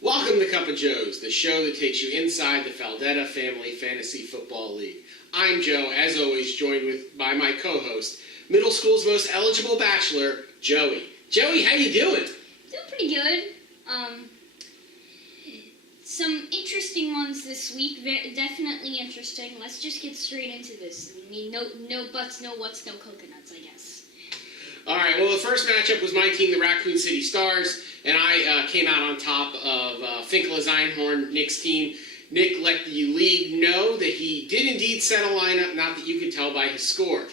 Welcome to Cup of Joe's, the show that takes you inside the Faldetta Family Fantasy Football League. I'm Joe, as always, joined by my co-host, middle school's most eligible bachelor, Joey. Joey, how you doing? Doing pretty good. Some interesting ones this week. Definitely interesting. Let's just get straight into this. I mean, no buts, no whats, no coconuts, I guess. All right, well, the first matchup was my team, the Raccoon City Stars, and I came out on top of Finkel's Einhorn, Nick's team. Nick let the league know that he did indeed set a lineup, not that you could tell by his score.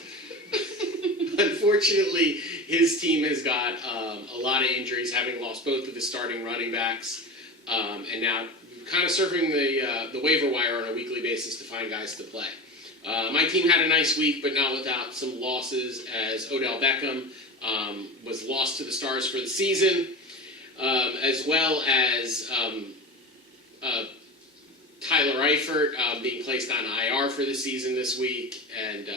Unfortunately, his team has got a lot of injuries, having lost both of his starting running backs, and now kind of surfing the waiver wire on a weekly basis to find guys to play. My team had a nice week, but not without some losses, as Odell Beckham was lost to the Stars for the season, as well as Tyler Eifert being placed on IR for the season this week, and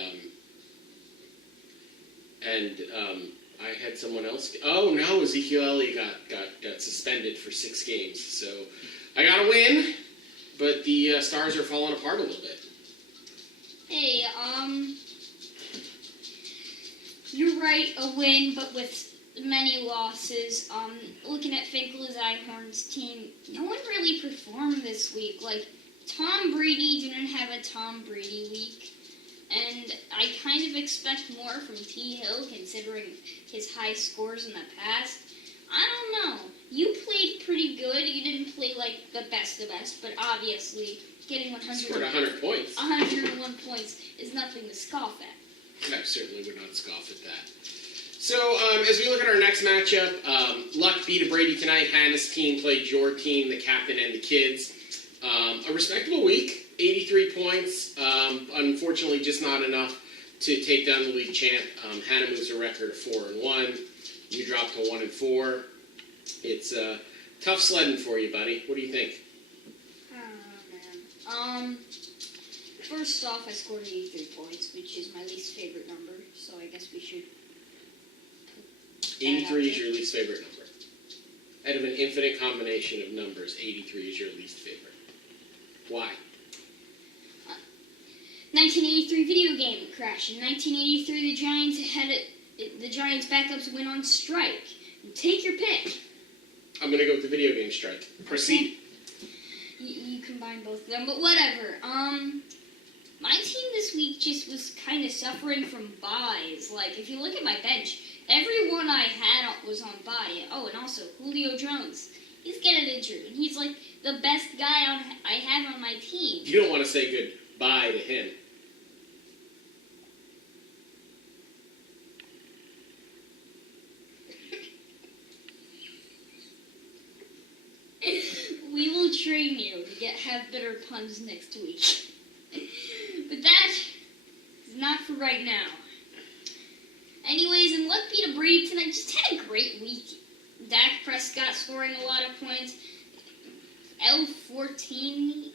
I had someone else. Oh no, Ezekiel Elliott got suspended for 6 games. So I got a win, but the Stars are falling apart a little bit. Hey, you're right, a win, but with many losses. Looking at Finkel's Einhorn's team, no one really performed this week. Like, Tom Brady didn't have a Tom Brady week. And I kind of expect more from T. Hill, considering his high scores in the past. I don't know. You played pretty good. You didn't play like the best, but obviously getting 100 points. 101 points is nothing to scoff at. I certainly would not scoff at that. So as we look at our next matchup, Luck beat a Brady tonight. Hannah's team played your team, the captain and the kids. A respectable week. 83 points, unfortunately just not enough to take down the league champ. Hannah moves a record of 4-1. You dropped to 1-4. It's tough sledding for you, buddy. What do you think? Oh, man. First off, I scored 83 points, which is my least favorite number, so I guess we should... 83 is your least favorite number. Out of an infinite combination of numbers, 83 is your least favorite. Why? 1983 video game crash. In 1983, the Giants backups went on strike. Take your pick. I'm going to go with the video game strike. Proceed. You combine both of them, but whatever. My team this week just was kind of suffering from buys. Like, if you look at my bench, everyone I had was on bye. Oh, and also Julio Jones. He's getting injured, and he's like the best guy I have on my team. You don't want to say goodbye to him. We will train you to have better puns next week. But that is not for right now. Anyways, and Luck beat a Brady tonight. Just had a great week. Dak Prescott scoring a lot of points. L14,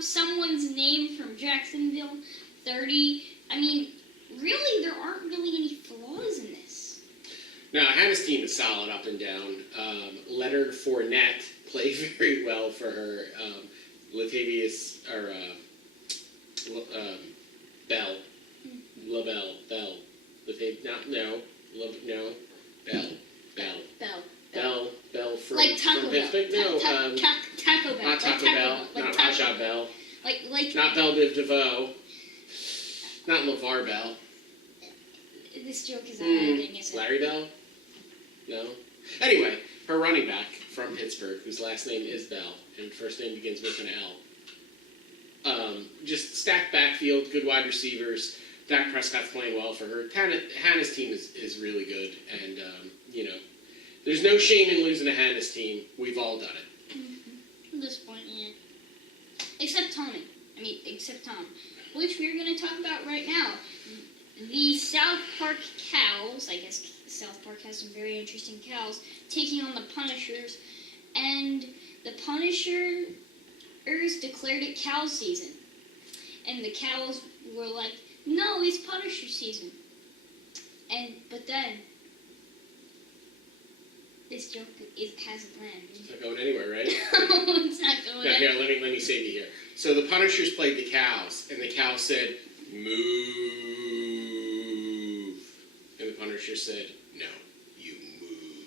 someone's name from Jacksonville, 30. I mean, really, there aren't really any flaws in this. Now, Hannah's team is solid up and down. Leonard Fournette played very well for her. Latavius, or Bell. LaBelle, Bell. Bell from like Taco Bell. Pittsburgh. No, Taco Bell. not Taco Bell. Like Not Taco Raja Bell. Like Not Belle Biv DeVoe. Not LeVar Bell. This joke is not ending, is it? Larry Bell? No. Anyway, her running back from Pittsburgh, whose last name is Bell, and first name begins with an L. Just stacked backfield, good wide receivers. Dak Prescott's playing well for her. Hannah's team is really good, and, there's no shame in losing to Hannah's team. We've all done it. Mm-hmm. At this point, yeah. Except Tom, which we're going to talk about right now. The South Park Cows, I guess South Park has some very interesting cows, taking on the Punishers, and the Punishers declared it cow season. And the cows were like, no, it's Punisher season. But then, the This joke hasn't landed. It's not going anywhere, right? No, it's not going Now, here, anywhere. let me save you here. So the Punishers played the Cows, and the Cows said, move. And the Punishers said, no, you move.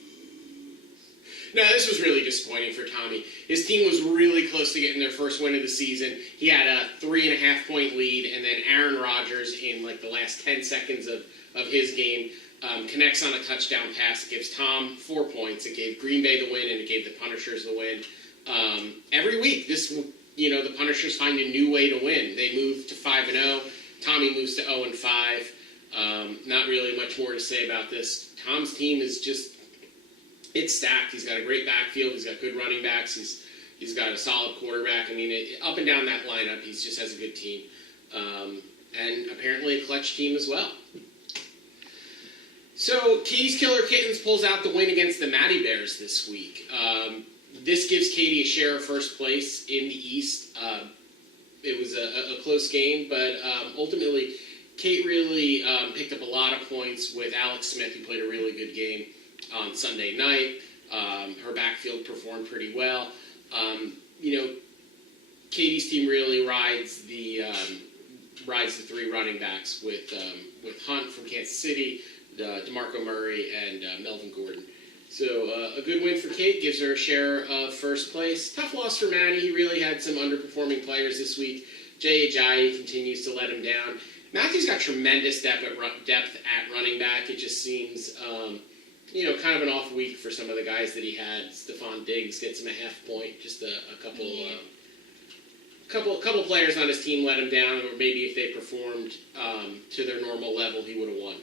Now, this was really disappointing for Tommy. His team was really close to getting their first win of the season. He had a 3.5-point lead, and then Aaron Rodgers, in like the last 10 seconds of his game, connects on a touchdown pass. It gives Tom 4 points. It gave Green Bay the win, and it gave the Punishers the win. Every week, the Punishers find a new way to win. They move to 5-0. Tommy moves to 0-5. Not really much more to say about this. Tom's team is just, it's stacked. He's got a great backfield. He's got good running backs. He's got a solid quarterback. I mean, up and down that lineup, he just has a good team. And apparently a clutch team as well. So, Katie's Killer Kittens pulls out the win against the Matty Bears this week. This gives Katie a share of first place in the East. It was a close game, but ultimately, Kate really picked up a lot of points with Alex Smith, who played a really good game on Sunday night. Her backfield performed pretty well. Katie's team really rides the 3 running backs with Hunt from Kansas City, DeMarco Murray, and Melvin Gordon. So a good win for Kate, gives her a share of first place. Tough loss for Matty. He really had some underperforming players this week. Jay Ajayi continues to let him down. Matthew's got tremendous depth at running back. It just seems, kind of an off week for some of the guys that he had. Stephon Diggs gets him a half point. Just a couple players on his team let him down, or maybe if they performed to their normal level, he would have won.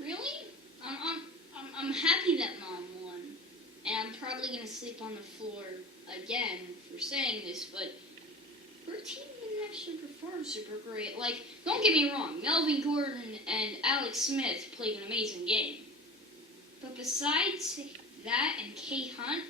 Really? I'm happy that Mom won. And I'm probably going to sleep on the floor again for saying this, but her team didn't actually perform super great. Like, don't get me wrong, Melvin Gordon and Alex Smith played an amazing game. But besides that and Kareem Hunt,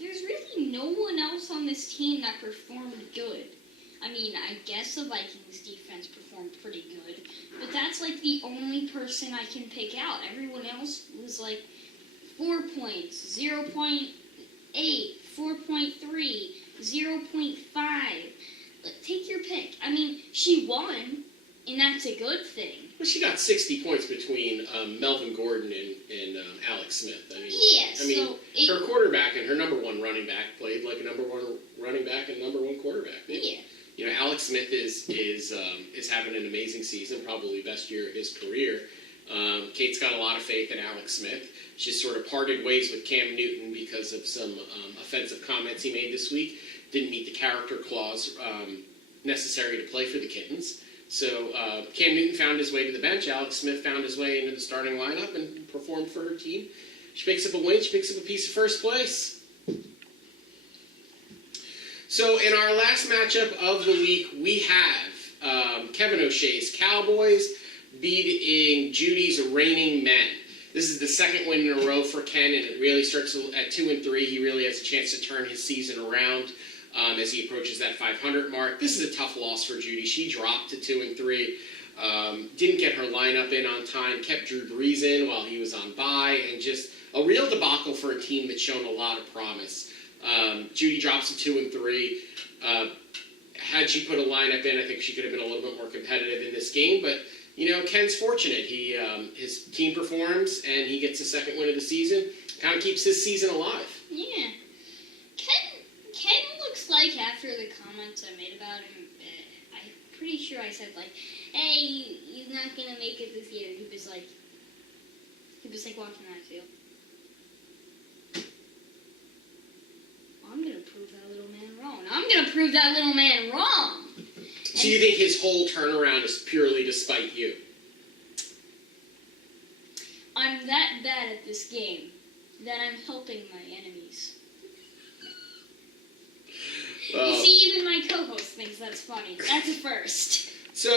there's really no one else on this team that performed good. I mean, I guess the Vikings defense performed pretty good, but that's like the only person I can pick out. Everyone else was like 4 points, 0.8, 4.3, 0.5. Take your pick. I mean, she won, and that's a good thing. Well, she got 60 points between Melvin Gordon and Alex Smith. Her quarterback and her number 1 running back played like a number 1 running back and number 1 quarterback. Alex Smith is having an amazing season, probably best year of his career. Kate's got a lot of faith in Alex Smith. She's sort of parted ways with Cam Newton because of some offensive comments he made this week. Didn't meet the character clause necessary to play for the Kittens. So Cam Newton found his way to the bench. Alex Smith found his way into the starting lineup and performed for her team. She picks up a win. She picks up a piece of first place. So in our last matchup of the week, we have Kevin O'Shea's Cowboys beating Judy's reigning men. This is the second win in a row for Ken, and it really starts at 2-3. He really has a chance to turn his season around as he approaches that 500 mark. This is a tough loss for Judy. She dropped to 2-3. Didn't get her lineup in on time. Kept Drew Brees in while he was on bye, and just a real debacle for a team that's shown a lot of promise. Judy drops to 2-3. Had she put a lineup in, I think she could have been a little bit more competitive in this game. But Ken's fortunate. His team performs, and he gets his second win of the season. Kind of keeps his season alive. Yeah, Ken looks like after the comments I made about him, I'm pretty sure I said like, "Hey, he's not gonna make it this year." He was like walking on the field. I'm going to prove that little man wrong. So you think his whole turnaround is purely to spite you? I'm that bad at this game that I'm helping my enemies. Well, you see, even my co-host thinks that's funny. That's a first. So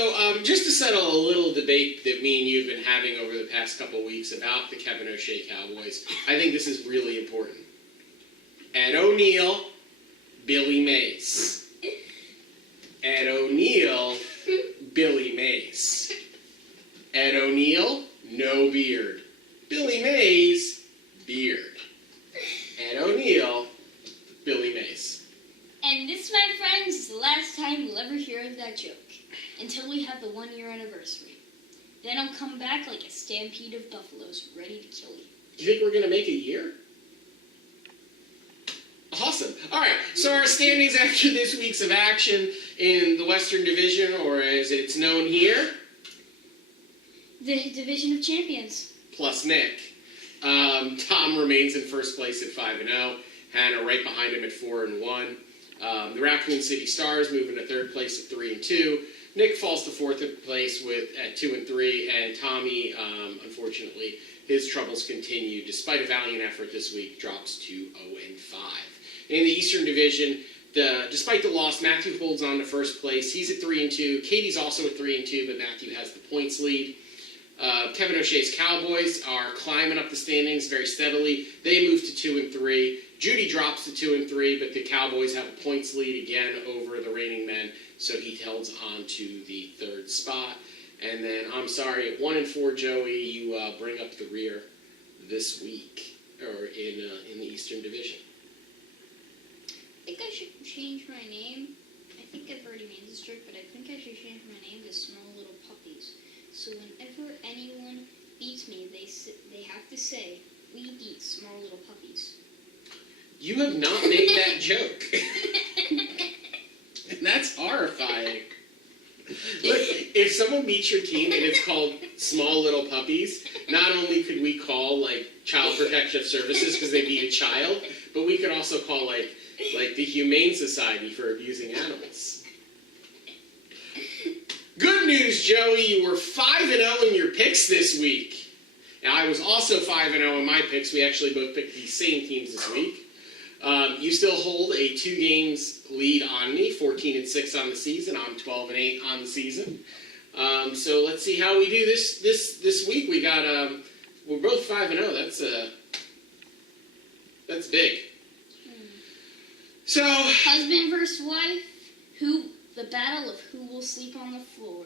just to settle a little debate that me and you have been having over the past couple weeks about the Kevin O'Shea Cowboys, I think this is really important. Ed O'Neill, Billy Mays. Ed O'Neill, Billy Mays. Ed O'Neill, no beard. Billy Mays, beard. And O'Neill, Billy Mays. And this, my friends, is the last time you'll ever hear of that joke. Until we have the 1-year anniversary. Then I'll come back like a stampede of buffaloes, ready to kill you. You think we're going to make a year? Awesome. All right, so our standings after this week's of action in the Western Division, or as it's known here, The Division of Champions. plus Nick. Tom remains in first place at 5-0. Hannah right behind him at 4-1. The Raccoon City Stars moving to third place at 3-2. Nick falls to fourth place at 2-3, and Tommy, unfortunately, his troubles continue. Despite a valiant effort this week, drops to 0-5. In the Eastern Division, despite the loss, Matthew holds on to first place. He's at 3-2. Katie's also at 3-2, but Matthew has the points lead. Kevin OShea's Cowboys are climbing up the standings very steadily. They move to 2-3. Judy drops to 2-3, but the Cowboys have a points lead again over the reigning men, so he holds on to the third spot. And then, I'm sorry, at 1-4, Joey, you bring up the rear this week, or in the Eastern Division. I think I should change my name. I think I've already made this joke, but I think I should change my name to Small Little Puppies. So whenever anyone beats me, they have to say, "We beat Small Little Puppies." You have not made that joke. And that's horrifying. Look, if someone beats your team and it's called Small Little Puppies, not only could we call, Child Protective Services because they beat a child, but we could also call, the Humane Society for abusing animals. Good news, Joey. You were 5-0 in your picks this week. Now, I was also 5-0 in my picks. We actually both picked the same teams this week. You still hold a 2 games lead on me, 14-6 on the season. I'm 12-8 on the season. So let's see how we do this week. We got we're both 5-0. That's big. So Husband versus wife, the battle of who will sleep on the floor.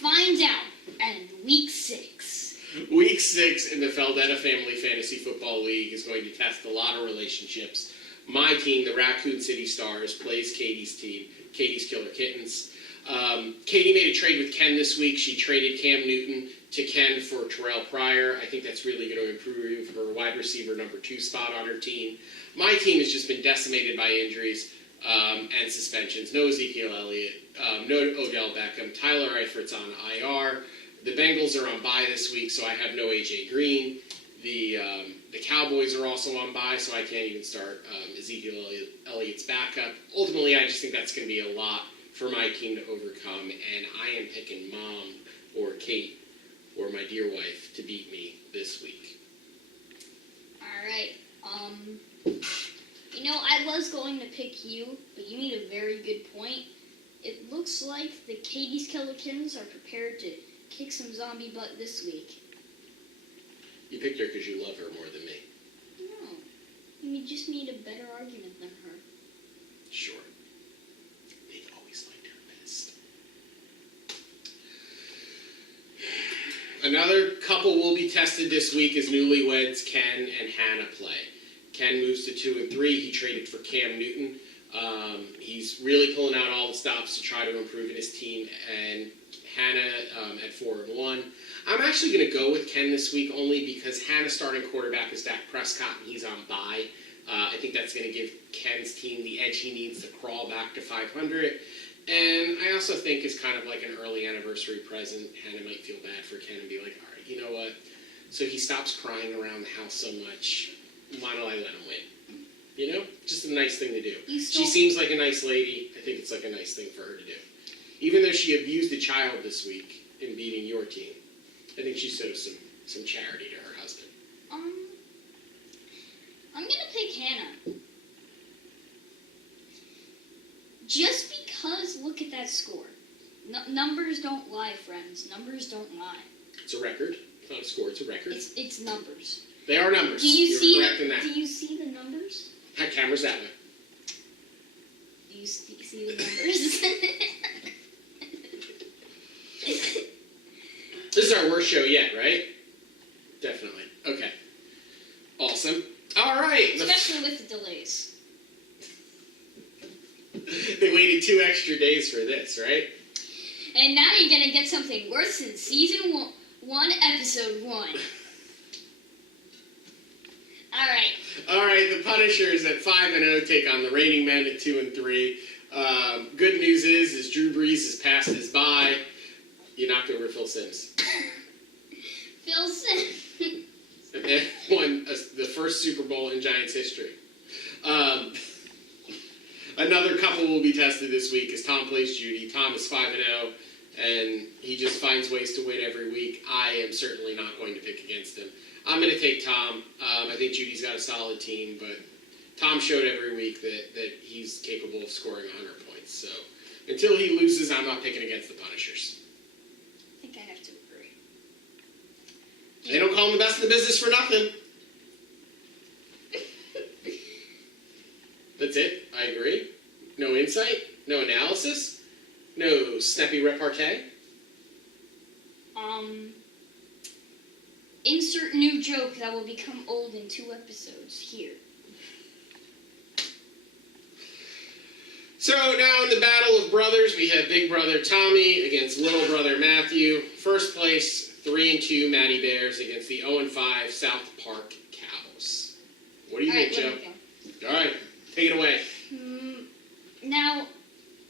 Find out in week 6. Week 6 in the Feldetta Family Fantasy Football League is going to test a lot of relationships. My team, the Raccoon City Stars, plays Katie's team, Katie's Killer Kittens. Katie made a trade with Ken this week. She traded Cam Newton to Ken for Terrell Pryor. I think that's really going to improve her wide receiver number 2 spot on her team. My team has just been decimated by injuries and suspensions. No Ezekiel Elliott, no Odell Beckham. Tyler Eifert's on IR. The Bengals are on bye this week, so I have no A.J. Green. The Cowboys are also on bye, so I can't even start Ezekiel Elliott's backup. Ultimately, I just think that's going to be a lot for my team to overcome, and I am picking Mom or Kate or my dear wife to beat me this week. All right. I was going to pick you, but you made a very good point. It looks like the Katie's Killer Kittens are prepared to kick some zombie butt this week. You picked her because you love her more than me. No. You just need a better argument than her. Sure. They've always liked her best. Another couple will be tested this week as newlyweds Ken and Hannah play. Ken moves to 2-3. He traded for Cam Newton. He's really pulling out all the stops to try to improve in his team. And Hannah at 4-1. I'm actually going to go with Ken this week only because Hannah's starting quarterback is Dak Prescott and he's on bye. I think that's going to give Ken's team the edge he needs to crawl back to 500. And I also think it's kind of like an early anniversary present. Hannah might feel bad for Ken and be like, all right, you know what? So he stops crying around the house so much. Why don't I let him win? You know? Just a nice thing to do. She seems like a nice lady. I think it's like a nice thing for her to do. Even though she abused a child this week in beating your team, I think she showed some charity to her husband. I'm going to pick Hannah. Just because, look at that score. Numbers don't lie, friends. Numbers don't lie. It's a record. It's not a score, it's a record. It's numbers. They are numbers. You're correct in that. Do you see the numbers? That camera's that way. Do you see the numbers? This is our worst show yet, right? Definitely. Okay. Awesome. All right. Especially with the delays. They waited 2 extra days for this, right? And now you're going to get something worse than season 1, episode 1. All right, the Punishers at 5-0 take on the Reigning Men at 2-3. Good news is Drew Brees has passed his bye. You knocked over Phil Simms. Phil Simms. And won the first Super Bowl in Giants history. Another couple will be tested this week as Tom plays Judy. Tom is 5-0, and he just finds ways to win every week. I am certainly not going to pick against him. I'm going to take Tom. I think Judy's got a solid team, but Tom showed every week that he's capable of scoring 100 points. So until he loses, I'm not picking against the Punishers. I think I have to agree. They don't call him the best in the business for nothing. That's it. I agree. No insight, no analysis, no snappy repartee. Insert new joke that will become old in 2 episodes here. So now in the battle of brothers, we have big brother Tommy against little brother Matthew. First place, 3-2 Matty Bears against the 0-5 South Park Cows. What do you think, Joe? All right, take it away. Now,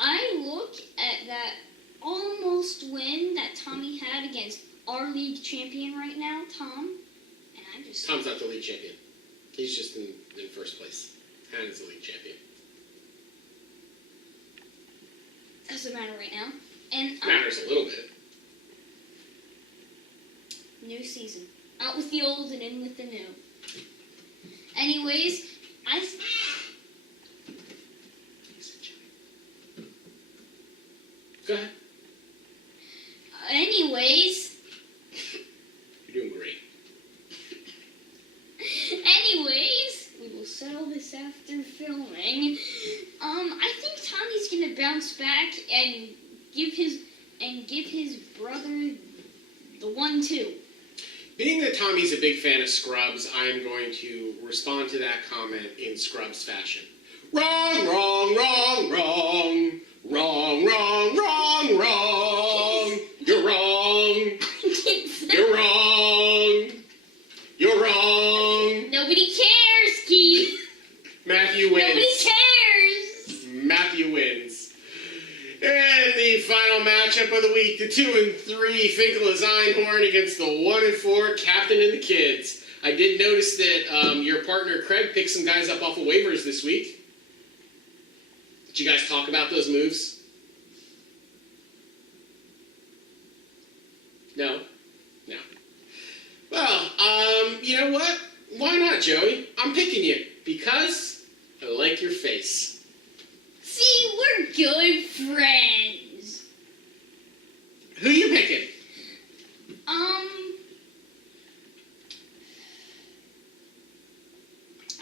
I look at that almost win that Tommy had against our league champion right now, Tom, and I just... Tom's not the league champion. He's just in first place. Hannah's the league champion. Doesn't matter right now. And matters a little bit. New season. Out with the old and in with the new. Anyways, Go ahead. Anyways, you're doing great. Anyways, we will settle this after filming. I think Tommy's gonna bounce back and give his brother the 1-2. Being that Tommy's a big fan of Scrubs, I am going to respond to that comment in Scrubs fashion. Wrong, wrong, wrong, wrong. Wrong, wrong, wrong, wrong. You're wrong. You're wrong. You're wrong. Nobody cares, Keith. Matthew wins. Nobody cares. Matthew wins. And the final matchup of the week, the 2-3 Finkel Einhorn against the 1-4 Captain and the Kids. I did notice that your partner Craig picked some guys up off of waivers this week. Did you guys talk about those moves? No? No. Well, you know what? Why not, Joey? I'm picking you because I like your face. See, we're good friends. Who you picking?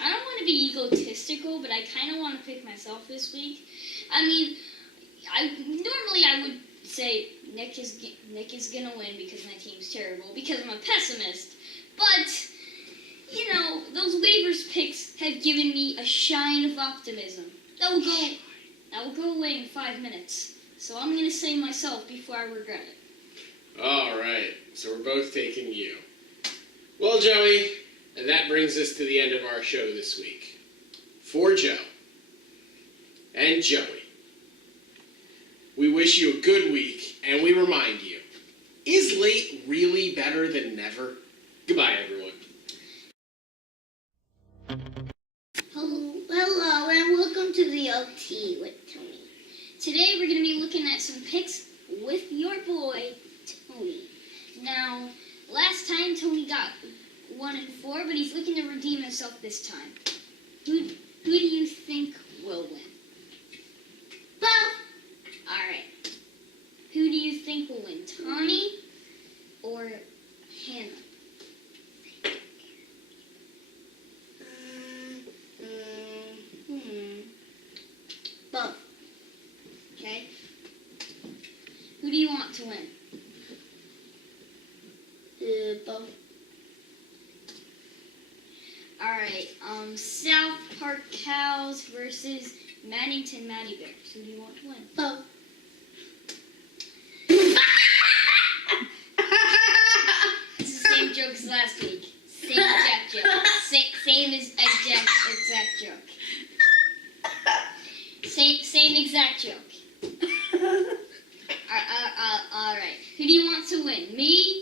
I don't want to be egotistical, but I kind of want to pick myself this week. I mean, normally I would say Nick is gonna win because my team's terrible because I'm a pessimist. But you know, those waivers picks have given me a shine of optimism. That will go away in 5 minutes. So I'm gonna say myself before I regret it. All right. So we're both taking you. Well, Joey. And that brings us to the end of our show this week. For Joe and Joey, we wish you a good week, and we remind you, is late really better than never? Goodbye, everyone. Hello, and welcome to the OT with Tony. Today we're going to be looking at some picks with your boy, Tony. Now, last time Tony got 1-4, but he's looking to redeem himself this time. Who do you think will win? Both. All right. Who do you think will win, Tommy or Hannah? Both. Okay. Who do you want to win? Both. Alright, South Park Cows versus Maddington Matty Bears. Who do you want to win? Both. It's the same joke as last week. Same exact joke. Same as exact joke. Same exact joke. Alright. Who do you want to win? Me,